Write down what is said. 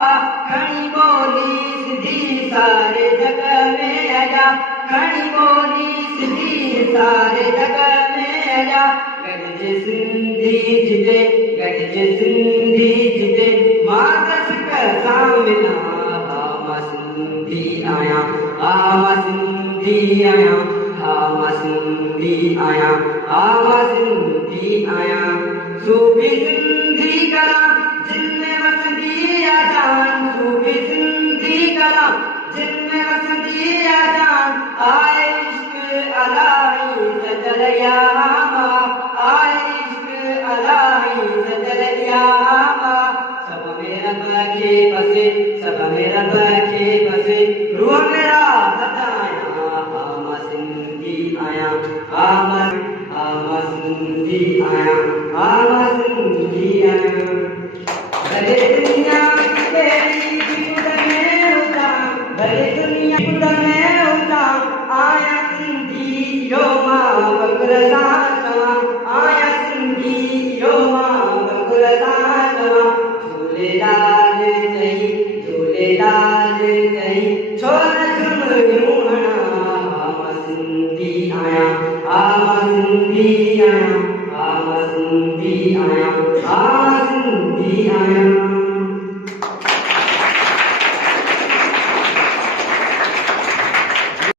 खड़ी बोली सिधी सारे जग में आजा, खड़ी बोली सिधी सारे जग में आजा। गज सिंधी जिते, गज सिंधी जिते, मादस का सामना आमा सिंधी आया, आमा सिंधी आया, आमा सिंधी आया, आमा सिंधी आया। सूफी सिंधी करा जिनमें वसदी आजान, सूफी सिंधी करा जिनमें वसदी आजान। आए इश्क अलाई सजल यामा, आए इश्क अलाई सजल यामा। सब मेरा बखे बसे, सब मेरा बखे बसे, रूह मेरा हटाया। आमा सिंधी आया, आमा आमा सिंधी आया, आमा सिंधी आया। भले दुनिया तेरी खुद में होता, भले दुनिया खुद में होता। आया सिंधी यो मां बकर साचवा, आया सिंधी यो मां बकर साचवा। झूलेलाल जय, झूलेलाल जय, छोर झुमरियूं हणा। आमा सिंधी आया, आमा सिंधी आया, आमा सिंधी आया, आमा सिंधी आया।